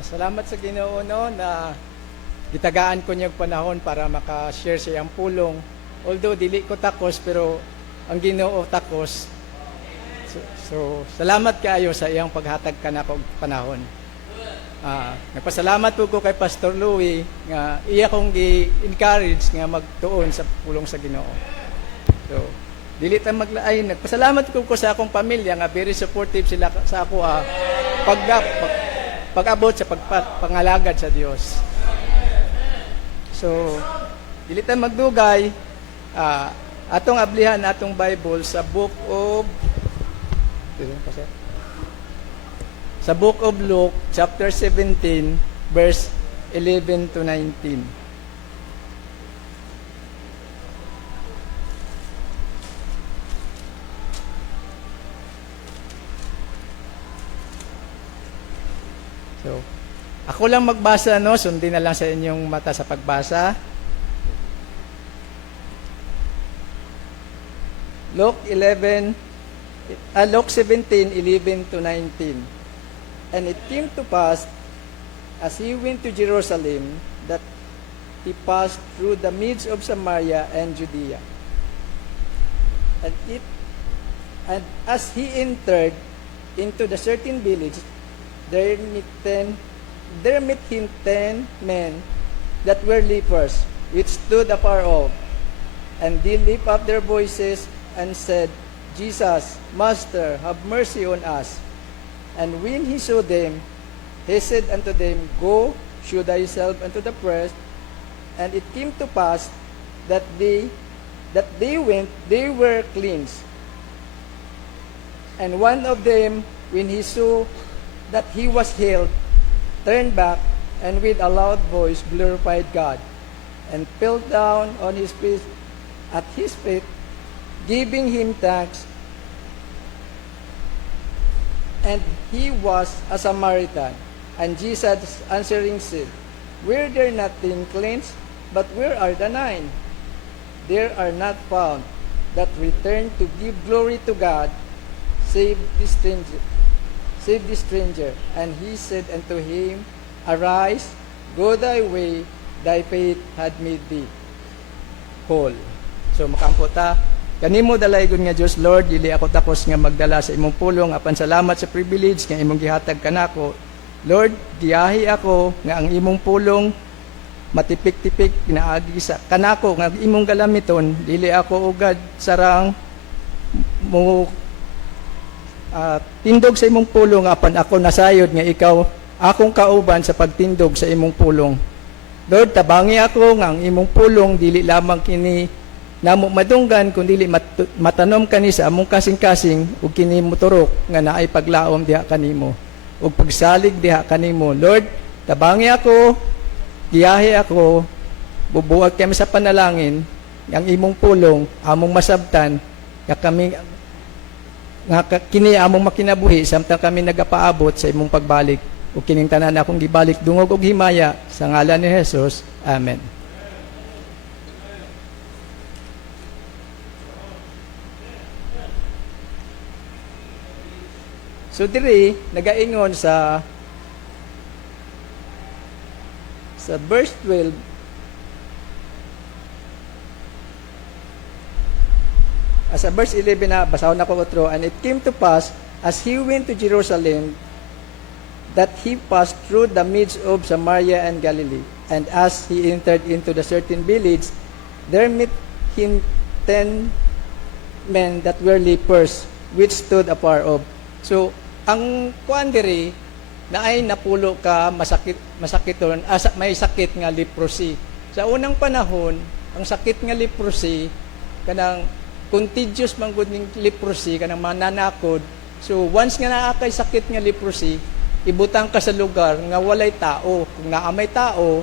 Salamat sa Ginoo no, na gitagaan ko niyang panahon para maka-share sa iyang pulong. Although dili ko takos pero ang Ginoo takos. So salamat kaayo sa iyang paghatag kanako og panahon. Nagpasalamat po ko kay Pastor Louie nga iya kong gi-encourage nga magtuon sa pulong sa Ginoo. So dili ta maglaay, nagpasalamat ko sa akong pamilya nga very supportive sila sa ako pag-abot sa pangalagad sa Dios. So dili ta magdugay, atong ablihan atong Bible sa book of Luke chapter 17 verse 11 to 19. So, ako lang magbasa, no? Sundin na lang sa inyong mata sa pagbasa. Luke 17, 11 to 19. And it came to pass, as he went to Jerusalem, that he passed through the midst of Samaria and Judea. And as he entered into the certain village, there met him 10 men that were lepers, which stood afar off. And they lift up their voices and said, Jesus, Master, have mercy on us. And when he saw them, he said unto them, Go, shew thyself unto the priest. And it came to pass that they went, they were cleansed. And one of them, when he saw that he was healed, turned back, and with a loud voice glorified God, and fell down on his face at his feet, giving him thanks. And he was a Samaritan. And Jesus answering said, Were there not 10 cleansed? But where are the 9? There are not found that return to give glory to God, save this stranger. And he said unto him, Arise, go thy way, thy faith had made thee whole. So makampo ta. Kanimo dalaygon nga Dios, Lord, dili ako takos nga magdala sa imong pulong, apan salamat sa privilege nga imong gihatag kanako. Lord, giyahi ako nga ang imong pulong matipik-tipik pinaagi sa kanako nga imong galamiton, dili ako ugad sarang mo tindog sa imong pulong, apan ako nasayod nga ikaw akong kauban sa pagtindog sa imong pulong. Lord, tabangi ako nga ang imong pulong dili lamang kini namo madunggan kundi matanom kani sa among kasing-kasing ug kini moturok nga naay paglaom diha kanimo ug pagsalig diha kanimo. Lord, tabangi ako, giyahi ako, bubuhat kami sa panalangin ang imong pulong among masabtan nga kami nga kini among makinabuhi samtang kami nagapaabot sa imong pagbalik ug kining tanan akong gibalik dungog og himaya sa ngalan ni Jesus. Amen. So diri nagaingon sa verse 12, sa verse 11 na basahon ako otro. And it came to pass as he went to Jerusalem that he passed through the midst of Samaria and Galilee. And as he entered into the certain village, there met him 10 men that were lepers, which stood afar off. So ang kuan diri na ay napulo ka masakiton, may sakit nga leprosy. Sa unang panahon, ang sakit nga leprosy kanang contagious man gud ning leprosy, kanang mananakod. So once nga naa kay sakit nga leprosy, ibutang ka sa lugar nga walay tao. Kung naa may tao,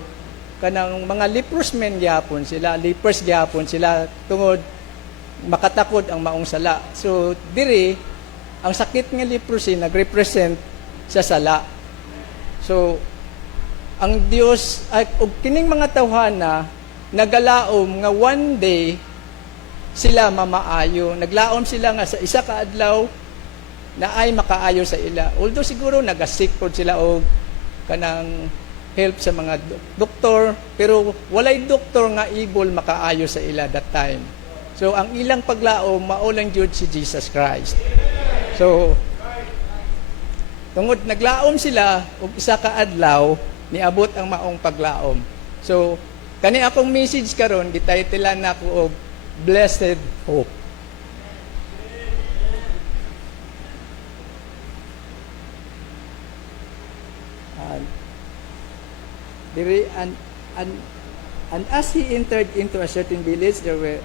kanang mga leprous men gyapon sila, lepers gyapon sila tungod makatakod ang maong sala. So diri ang sakit nga leprosy nagrepresent sa sala. So ang Dios ay og kining mga tawhana nagalaom nga one day sila mamaayo. Naglaom sila nga sa isa ka adlaw na ay makaayo sa ila. Although siguro nagasik po sila o kanang help sa mga doktor, pero walay doktor nga able makaayo sa ila that time. So ang ilang paglaom mao lang jud si Jesus Christ. So tungod naglaom sila og isa ka adlaw niabot ang maong paglaom. So kani akong message karon gitaytilan nako og Blessed Hope. And as he entered into a certain village, there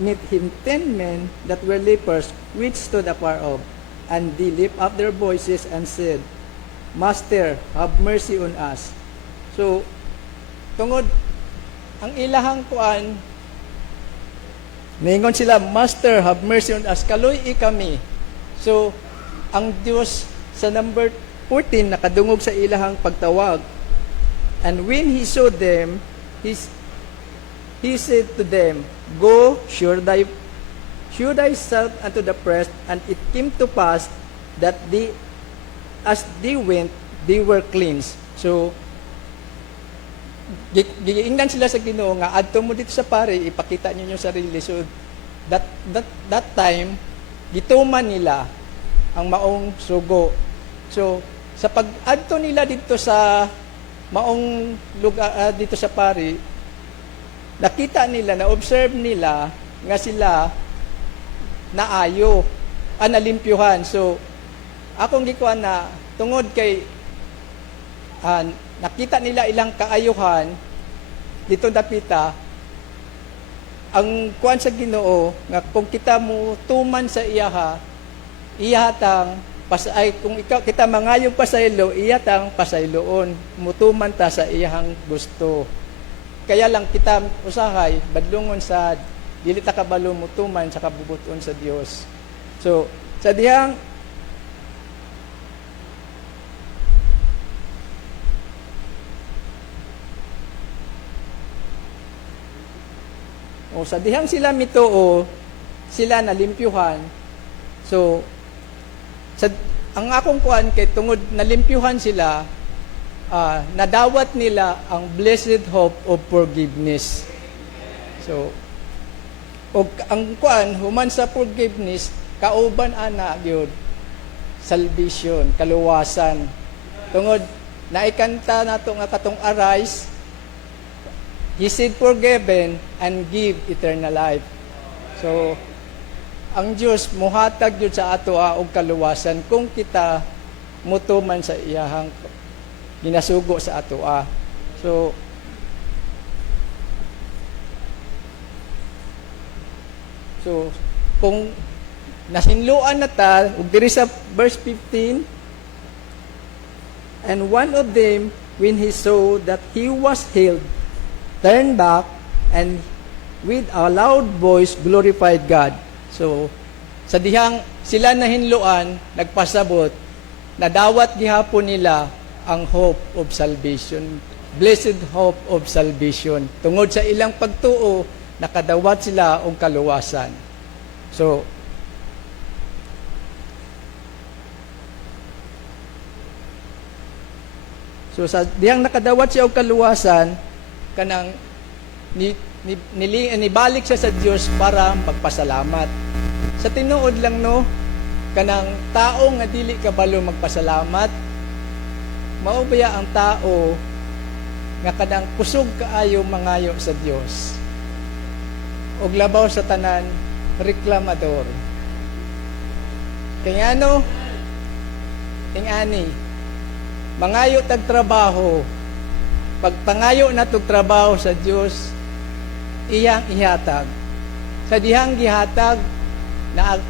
met him 10 men that were lepers, which stood afar off, and they lift up their voices and said, Master, have mercy on us. So, tungod ang ilahang kuan, ningon sila, Master, have mercy on us, kaloy kami. So, ang Diyos sa number 14 nakadungog sa ilahang pagtawag. And when he saw them, he said to them, Go, show thyself unto the priest. And it came to pass that as they went, they were cleansed. So, giingnan sila sa Ginoo nga adto mo dito sa pare, ipakita niyo yung sarili. So, that time, gituman nila ang maong sugo. So, sa pag-adto nila dito sa maong lugar dito sa pari, nakita nila, na-observe nila nga sila naayo, nalimpyuhan. So, akong gikuan na tungod kay nakita nila ilang kaayuhan dito dapita, ang kuan sa Ginoo nga kung kita mo tuman sa iyahatang kung kita mangayog pasaylo, iyatang pasayloon, mutuman ta sa iyahang gusto. Kaya lang kita usahay, badlungon sa dili ta kabalo mutuman sa kabubuton sa Dios. So, sa dihang sa dihang sila mituo, sila nalimpyuhan. So, ang akong kuan kay tungod nalimpyuhan sila, nadawat nila ang blessed hope of forgiveness. So, ang kuan human sa forgiveness, kauban ana gyud salvation, kaluwasan. Tungod naikanta nato nga katong arise, he said forgiven and give eternal life. So, ang Diyos muhatag yun sa ato og kaluwasan kung kita mutuman sa iyahang ginasugo sa ato. So kung nasinluan na ta ug diri sa verse 15, and one of them, when he saw that he was healed, turned back and with a loud voice glorified God. So, sa dihang sila nahinluan, nagpasabot, nadawat gihapon nila ang hope of salvation, blessed hope of salvation. Tungod sa ilang pagtuo, nakadawat sila og kaluwasan. So, sa dihang nakadawat siya og kaluwasan, kanang nibalik siya sa Dios para magpasalamat. Sa tinuod lang kanang tao nga dili kabalo magpasalamat, mao baya ang tao nga kanang kusog kaayo mangayo sa Dios. Og labaw sa tanan, reklamador. Kaya ingani, mangayo tag trabaho, pagpangayo na tog trabaho sa Dios, iyang ihatag. Sa dihang gihatag, na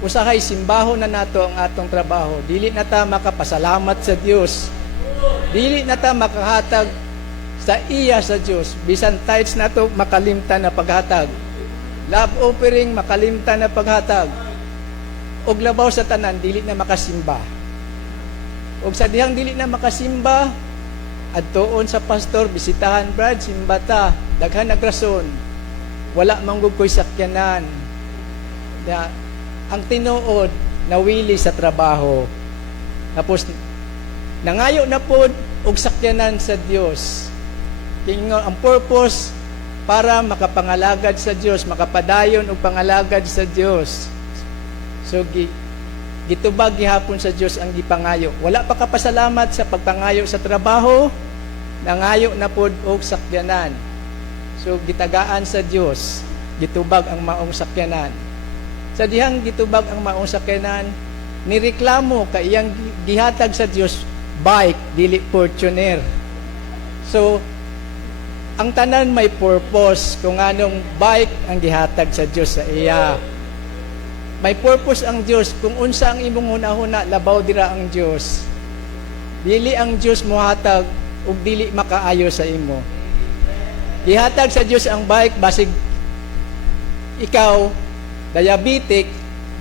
usahay simbaho na nato ang atong trabaho, dili na ta makapasalamat sa Dios, dili na ta makahatag sa iya sa Dios, bisan tithes nato makalimtan na paghatag, love offering makalimtan na paghatag, og labaw sa tanan dili na makasimba. Og sa dihang dili na makasimba, adtoon sa pastor, bisitahan, brad, simbata, daghan nagrason, wala manggug ko'y sakyanan, na ang tinuod nawili sa trabaho, tapos Nangayo na pod og sakyanan sa Dios. Kingon ang purpose para makapangalagad sa Dios, makapadayon og pangalagad sa Dios. So gitubag gihapon sa Dios ang gipangayo. Wala pa kapasalamat sa pagpangayo sa trabaho, nangayo na pod og sakyanan. So gitagaan sa Dios, gitubag ang maong sakyanan. Sa dihang gitubag ang maong sakyanan, nireklamo kay iyang gihatag sa Dios bike, dili Fortuner. So ang tanan may purpose kung anong bike ang gihatag sa Dios sa iya. May purpose ang Dios kung unsa ang imong hunahuna labaw dira ang Dios. Dili ang Dios mohatag ug dili makaayo sa imo. Gihatag sa Dios ang bike basig ikaw diabetic,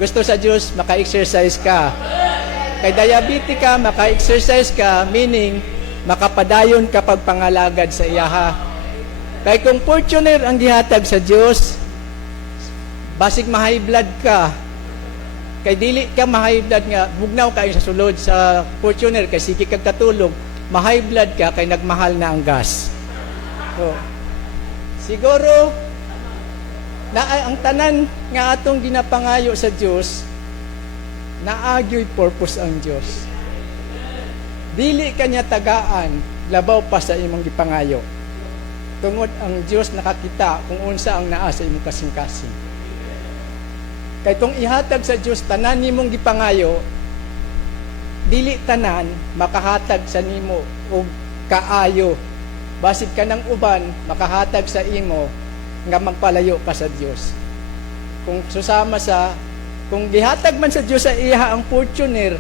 gusto sa Dios maka-exercise ka. Kay diabetic ka, maka-exercise ka, meaning makapadayon ka pagpangalagad sa iyaha. Kay kung Fortuner ang gihatag sa Dios, basig ma-high blood ka. Kay dili ka ma-high blood nga, bugnaw kayo sa sulod sa Fortuner, kay sige kag katulog, ma-high blood ka, kay nagmahal na ang gas. So, siguro, na ang tanan nga atong ginapangayo sa Dios, naagyo'y purpose ang Dios. Dili kanya tagaan, labaw pa sa imong gipangayo. Tungod ang Dios nakakita kung unsa ang naa sa imong kasing-kasing. Kay kung ihatag sa Dios tanan nimong gipangayo, dili tanan makahatag sa nimo og kaayo. Basig ka ng uban makahatag sa imo nga magpalayo ka sa Dios. Kung susama sa kung gihatag man sa Dios sa iya ang Fortuner,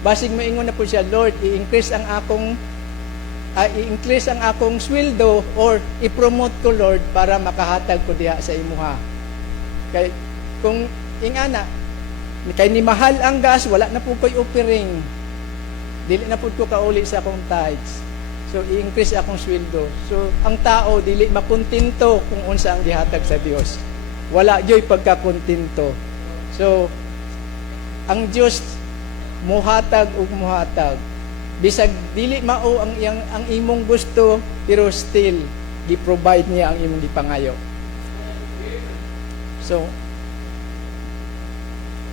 basig moingon na po siya, Lord, i-increase ang akong sweldo or i-promote ko, Lord, para makahatag ko diha sa imuha. Kay kung ingana kay ni mahal ang gas, wala na po ko'y offering, dili na po ko kauli sa akong tithes, so i-increase akong sweldo. So ang tao dili makontento kung unsa ang gihatag sa Dios, wala gyoy pagkakontento. So ang Dios muhatag ug muhatag, bisag dili mao ang imong gusto, pero still gi-provide niya ang imong gipangayo. So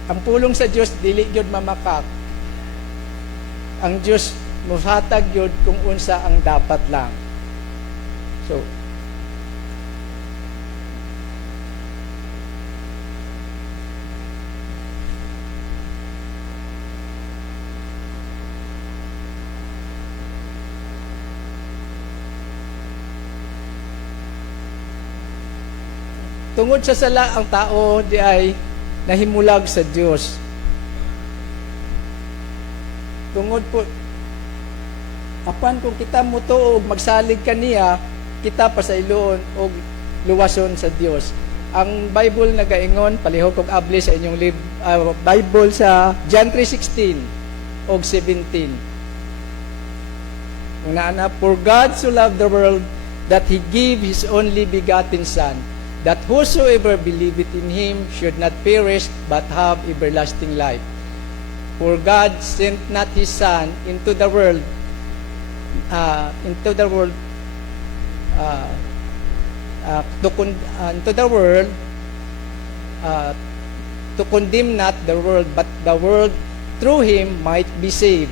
ang pulong sa Dios dili gyud mamakak. Ang Dios muhatag gyud kung unsa ang dapat lang. So tungod sa sala ang tao di ay nahimulag sa Dios. Tungod po apan kung kita mutuo og magsalig kaniya, kita pasayloon og luwason sa Dios. Ang Bible nagaingon, palihog kog abli sa inyong Bible sa John 3:16 og 17. Una na, for God so loved the world that He gave His only begotten Son, that whosoever believeth in Him should not perish but have everlasting life. For God sent not His Son into the world to condemn not the world, but the world through Him might be saved.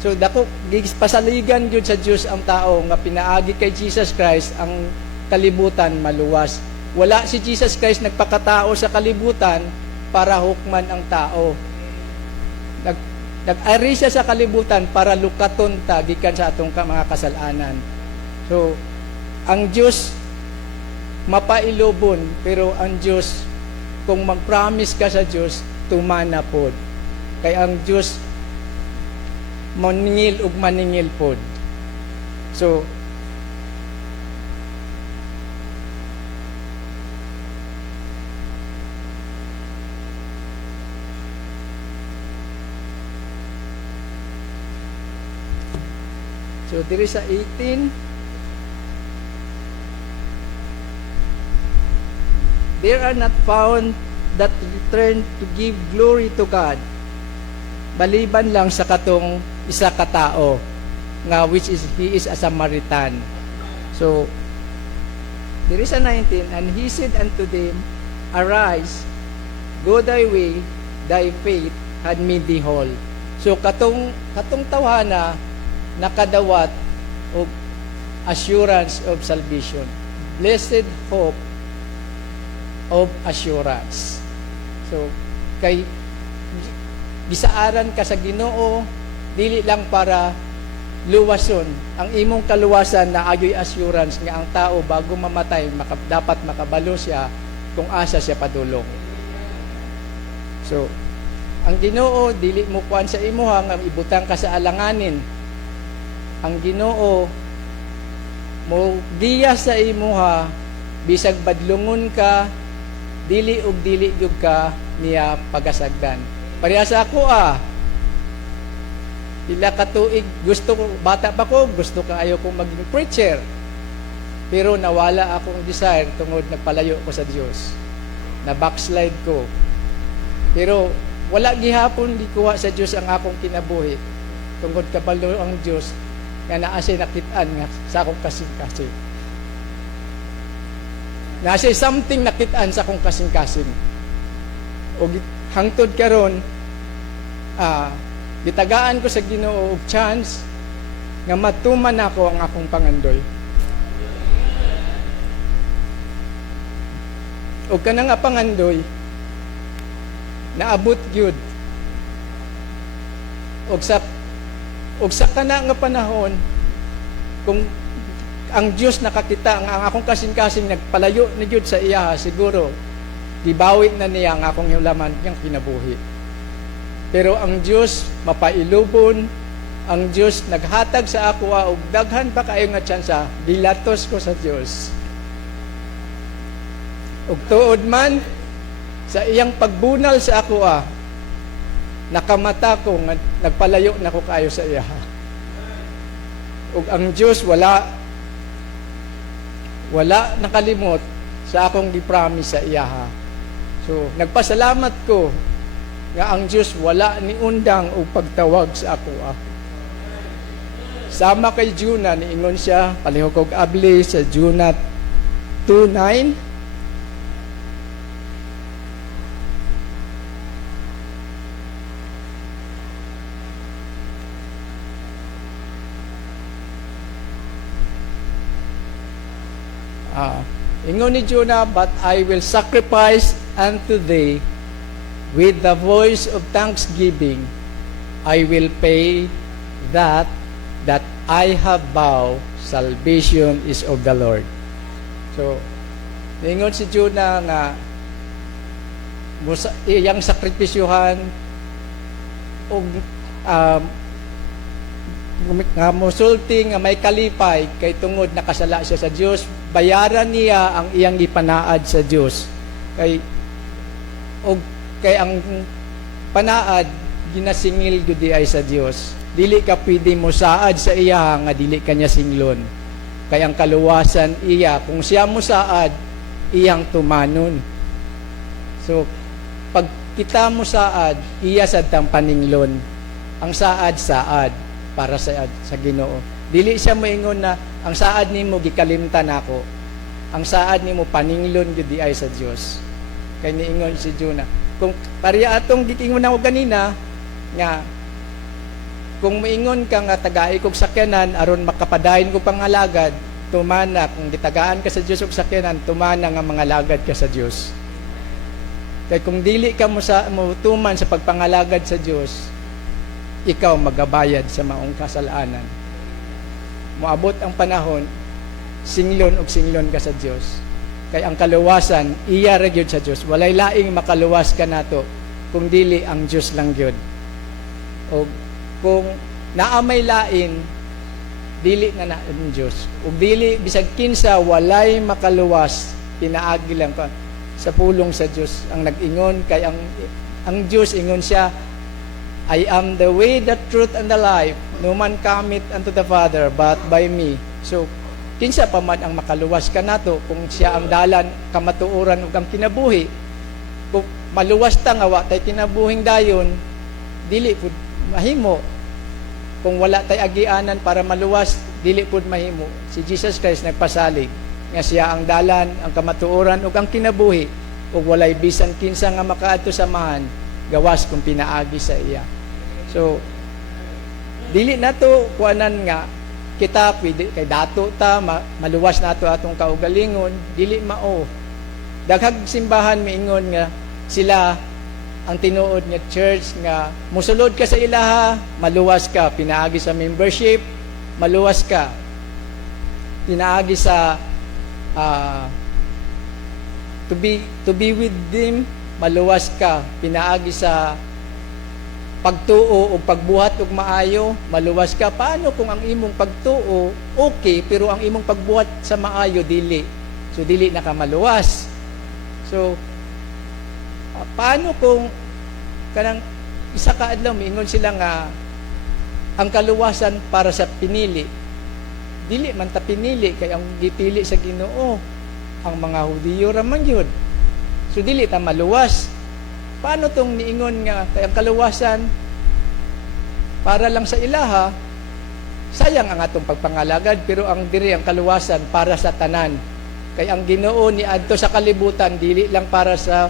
So dako pasaligan gyud sa Dios ang tao nga pinaagi kay Jesus Christ ang kalibutan maluwas. Wala si Jesus Christ nagpakatao sa kalibutan para hukman ang tao. Nag-ari siya sa kalibutan para lukaton ta gikan sa atong mga kasalanan. So, ang Diyos mapailubon, pero ang Diyos, kung mag-promise ka sa Diyos, tumana pod. Kay ang Diyos maningil ug maningil pod. So, diri sa 18, there are not found that return to give glory to God, maliban lang sa katong isa ka tao nga which is he is a Samaritan. So there is a 19, and he said unto them, Arise, go thy way, thy faith had made thee whole. So katong tawhana nakadawat og assurance of salvation. Blessed hope of assurance. So kay gisaaran ka sa Ginoo dili lang para luwason ang imong kaluwasan na ayoy assurance nga ang tao bago mamatay dapat makabalo siya kung asa siya padulong. So ang Ginoo dili mo kuan sa imuha nga ibutang ka sa alanganin. Ang Ginoo mo giya sa imuha bisag badlungon ka dili ug dili gyud ka niya pagasagdan. Pareha sa ako pila ka tuig gusto ko, bata pa ko, gusto ka ayaw kong maging preacher. Pero nawala akong desire tungod nagpalayo ko sa Dios. Na backslide ko. Pero wala gihapon di kuha sa Dios ang akong kinabuhi. Tungod kabalo ang Dios nga naa siya nakitaan nga sa akong kasing-kasing. Naa siya something nakitaan sa akong kasing-kasing. O hangtod karon gitagaan ko sa Ginoo og chance nga matuman ako ang akong pangandoy. O kanang nga pangandoy naabot gyud og sa kana nga panahon kung ang Dios nakakita ang akong kasing-kasing nagpalayo ni gyud sa iya, siguro gibawi na niya ang akong hulaman yang kinabuhi. Pero ang Diyos mapailubon, ang Diyos naghatag sa ako og daghan pa kayo nga tsansa, bilatos ko sa Diyos. Ug tuod man sa iyang pagbunal sa ako nakamata ko nga nagpalayo na ko kayo sa iya. Ug ang Diyos wala nakalimot sa akong gipromise sa iya. So nagpasalamat ko nga ang Diyos wala ni undang o pagtawag sa ako. Sama kay Jonah, niingon siya, palihog og abli sa Jonah 2:9. Ingon ni Jonah, but I will sacrifice unto thee with the voice of thanksgiving, I will pay that I have vowed, salvation is of the Lord. So, ingon si Jonah nga iyang sakripisyuhan og nga musulti nga may kalipay kay tungod nakasala siya sa Dios, bayaran niya ang iyang gipanaad sa Dios. Kay ang panaad ginasingil gudi ay sa Dios. Dili ka pwede mo saad sa iya nga dili kanya singlon. Kay ang kaluwasan iya kung siya mo saad iyang tumanon. So pag kita mo saad iya sad tang paninglon. Ang saad para sa Ginoo. Dili siya moingon na ang saad nimo gikalimtan ako. Ang saad nimo paninglon gudi ay sa Dios. Kay niingon si Jonah, kung pariya atong gikingon ako kanina nga kung moingon ka nga tagaay kog sakyanan aron makapadayon ko pangalagad, tumana kung gitagaan ka sa Dios og sakyanan, tumana nga mga lagad ka sa Dios. Kay kung dili ka mo tuman sa pagpangalagad sa Dios, ikaw magabayad sa maong kasalanan. Moabot ang panahon, singlon og singlon ka sa Dios. Kay ang kaluwasan iya ra gyud sa Dios. Walay laing makaluwas ka nato kung dili ang Dios lang gyud. O kung naa may lain dili na ang Dios. Ug dili bisag kinsa walay makaluwas, pinaagi lang ka sa pulong sa Dios ang nag-ingon. Kay ang Dios ingon siya, I am the way, the truth, and the life. No man cometh unto the Father but by me. So kinsa pa man ang makaluwas ka nato kung siya ang dalan kamatuoran ug ang kinabuhi. Kung maluwas ta nga wa tay kinabuhing dayon, dili pud mahimo. kung wala tay agianan para maluwas, dili pud mahimo. Si Jesus Christ nagpasalig nga siya ang dalan, ang kamatuoran ug ang kinabuhi, ug walay bisan kinsa nga makaadto samahan gawas kung pinaagi sa iya. So dili nato kuanan nga kita pwede kay dato ta maluwas nato atong kaugalingon, dili mao. Daghang simbahan miingon nga sila ang tinuod nga church nga musulod ka sa ilaha, maluwas ka, pinaagi sa membership, maluwas ka. Pinaagi sa to be with them, maluwas ka. Pinaagi sa pagtuo o pagbuhat og maayo, maluwas ka. Paano kung ang imong pagtuo okay pero ang imong pagbuhat sa maayo dili? So dili na ka maluwas. So paano kung kanang isa ka adlaw miingon sila nga ang kaluwasan para sa pinili? Dili man ta pinili kay ang gipili sa Ginoo ang mga Hudiyo ra man yun. So dili ta maluwas. Paano tong niingon nga kay ang kaluwasan para lang sa ilaha? Sayang ang atong pagpangalagad, pero ang diri ang kaluwasan para sa tanan. Kay ang Ginoo ni adto sa kalibutan dili lang para sa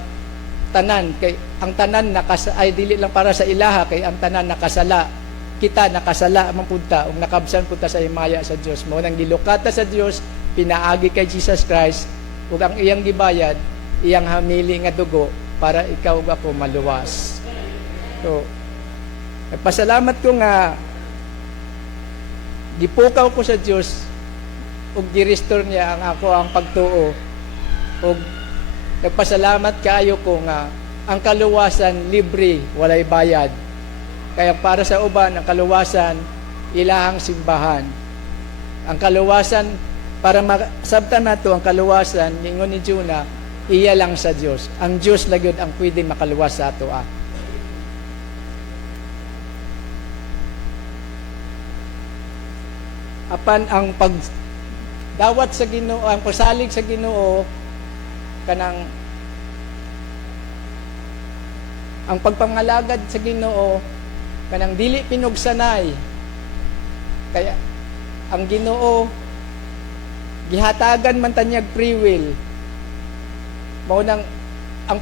tanan, kay ang tanan ay dili lang para sa ilaha, kay ang tanan nakasala. Kita nakasala man punta ug nakabsan punta sa himaya sa Dios. Mao nang gilukata sa Dios, pinaagi kay Jesus Christ ug ang iyang gibayad, iyang hamili nga dugo para ikaw ug ako maluwas. So nagpasalamat ko nga gipukaw ko sa Dios ug gi-restore niya ang ako ang pagtuo. Ug nagpasalamat kaayo ko nga ang kaluwasan libre, walay bayad. Kaya para sa uban ang kaluwasan ilahang simbahan. Ang kaluwasan para masabtan nato ang kaluwasan ningon ni Jonah, iya lang sa Dios. Ang Dios lagyod ang pwede makaluwas sa ato. Apan ang pagdawat sa Ginoo, ang pasalig sa Ginoo kanang ang pagpangalagad sa Ginoo kanang dili pinugsanay. Kaya ang Ginoo gihatagan man tanyag free will. Mao nang ang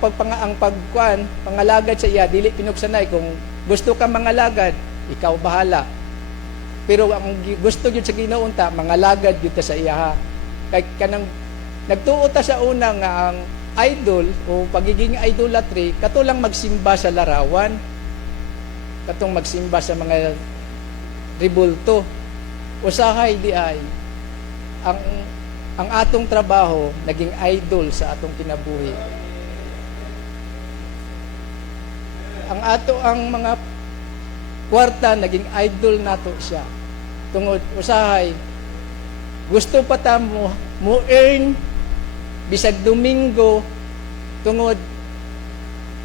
pangalagad sa iya dili pinugsanay. Kung gusto ka mangalagad, ikaw bahala. Pero ang gusto gyud sa Ginoo unta mangalagad gyud ta sa iya. Kay kanang nagtuo ta sa una nga ang idol o pagiging idolatry katulang magsimba sa larawan, katong magsimba sa mga ribulto. Usahay di ay ang atong trabaho naging idol sa atong kinabuhi. Ang mga kwarta naging idol nato siya. Tungod usahay gusto pa ta mo earn bisag Domingo, tungod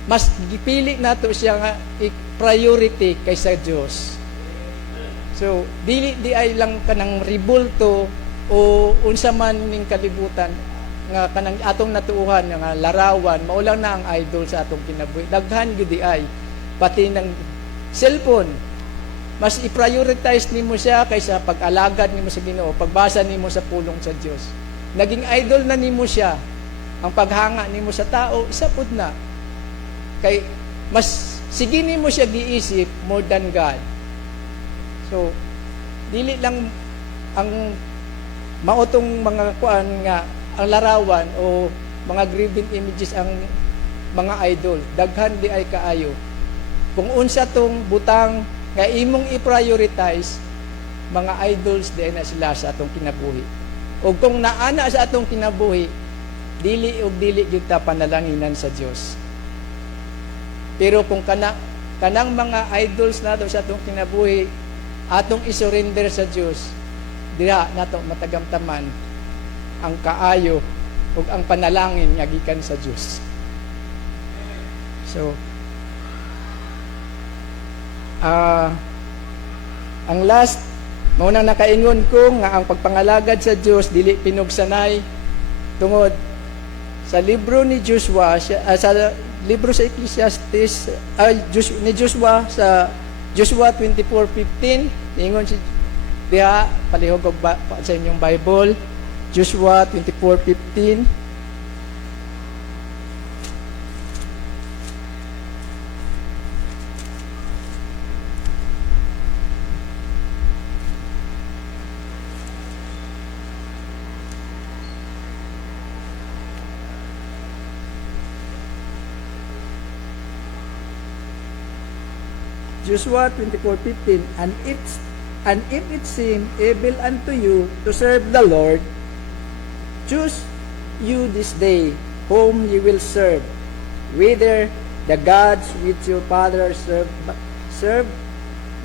mas gipili nato siya nga priority kaysa Dios. So dili di ay lang kanang ribulto o unsa man ning kalibutan nga kanang atong natuuhan nga larawan mao lang na ang idol sa atong kinabuhi. Daghan gyud di ay pati ng cellphone, mas i-prioritize nimo siya kaysa pag-alagad nimo sa Ginoo, pagbasa nimo sa pulong sa Dios. Naging idol na nimo siya. Ang paghanga nimo sa tao, isa pud na. Kay mas sige nimo siya giisip more than God. So dili lang ang maotong mga kuan nga ang larawan o mga graven images ang mga idol. Daghan di ay kaayo. Kung unsa tong butang nga imong i-prioritize, mga idols di na sila sa atong kinabuhi. O kung naana sa atong kinabuhi, dili gyud ta panalanginan sa Dios. Pero kung kanang mga idols nato sa atong kinabuhi, atong isurrender sa Dios, diha nato matagamtaman ang kaayo ug ang panalangin nga gikan sa Dios. So ang last, maunang nakaingon ko nga ang pagpangalagad sa Dios dili pinugsanay. Tungod sa libro ni Joshua, sa libro sa Ecclesiastes, ni Joshua sa Joshua 24:15, ingon si diha palihog og sa inyong Bible. Joshua 24:15. Joshua 24:15, and if it seem evil unto you to serve the Lord, choose you this day whom you will serve, whether the gods which your fathers served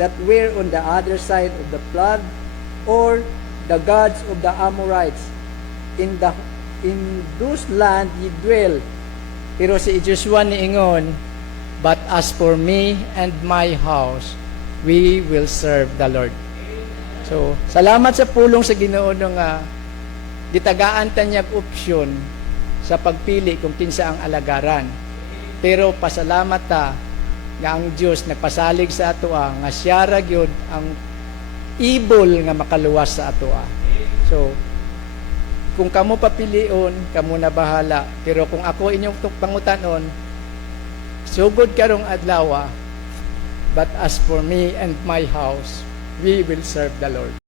that were on the other side of the flood, or the gods of the Amorites in those land ye dwell. Pero si Joshua niingon, but as for me and my house, we will serve the Lord. So, salamat sa pulong sa Ginoo nga gitagaan ta niya opsyon sa pagpili kung kinsa ang alagaran. Pero pasalamat ta nga ang Dios nagpasalig sa atoa nga siya ra gyud ang ibol nga makaluwas sa atoa. So, kung kamo papilion, kamo na bahala. Pero kung ako inyong pangutanon, sugod karong adlaw, but as for me and my house, we will serve the Lord.